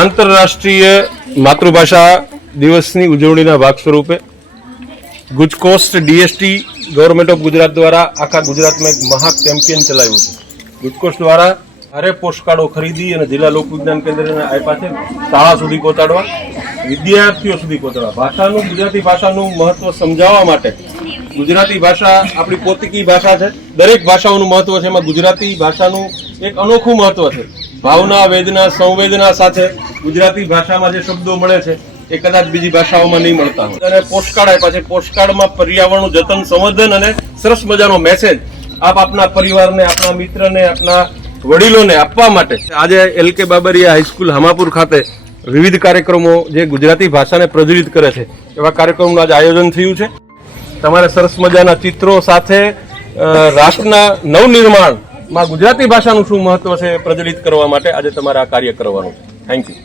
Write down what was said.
આંતરરાષ્ટ્રીય માતૃભાષા દિવસની ઉજવણીના ભાગ સ્વરૂપે ગુજકોસ્ટ ડીએસટી ગવર્મેન્ટ ઓફ ગુજરાત દ્વારા આખા ગુજરાતમાં એક મહા કેમ્પેન ચલાવ્યું છે. ગુજકોસ્ટ દ્વારા ભારે પોસ્ટકાર્ડો ખરીદી અને જિલ્લા લોકવિજ્ઞાન કેન્દ્રને આપ્યા છે શાળા સુધી પહોંચાડવા, વિદ્યાર્થીઓ સુધી પહોંચાડવા. ભાષાનું, ગુજરાતી ભાષાનું મહત્વ સમજાવવા માટે. ગુજરાતી ભાષા આપણી પોતકી ભાષા છે. દરેક ભાષાઓનું મહત્વ છે, એમાં ગુજરાતી ભાષાનું એક અનોખું મહત્વ છે. ભાવના, વેદના, સંવેદના સાથે ગુજરાતી ભાષામાં જે શબ્દો મળે છે એ કદાચ બીજી ભાષાઓમાં નહીં મળતા હોય. અને પોસ્ટકાર્ડ આપ્યા છે. પોસ્ટકાર્ડમાં પર્યાવરણનું જતન, સંવર્ધન અને સરસ મજાનો મેસેજ આપ આપના પરિવારને, આપના મિત્રને, આપના વડીલોને આપવા માટે આજે LK બાબરિયા હાઈસ્કૂલ હમાપુર ખાતે વિવિધ કાર્યક્રમો જે ગુજરાતી ભાષાને પ્રજ્વલિત કરે છે એવા કાર્યક્રમનું આજે આયોજન થયું છે. તમારે સરસ મજાના ચિત્રો સાથે રાષ્ટ્રના નવનિર્માણમાં ગુજરાતી ભાષાનું શું મહત્વ છે પ્રજ્વલિત કરવા માટે આજે તમારે આ કાર્ય કરવાનું છે. Thank you.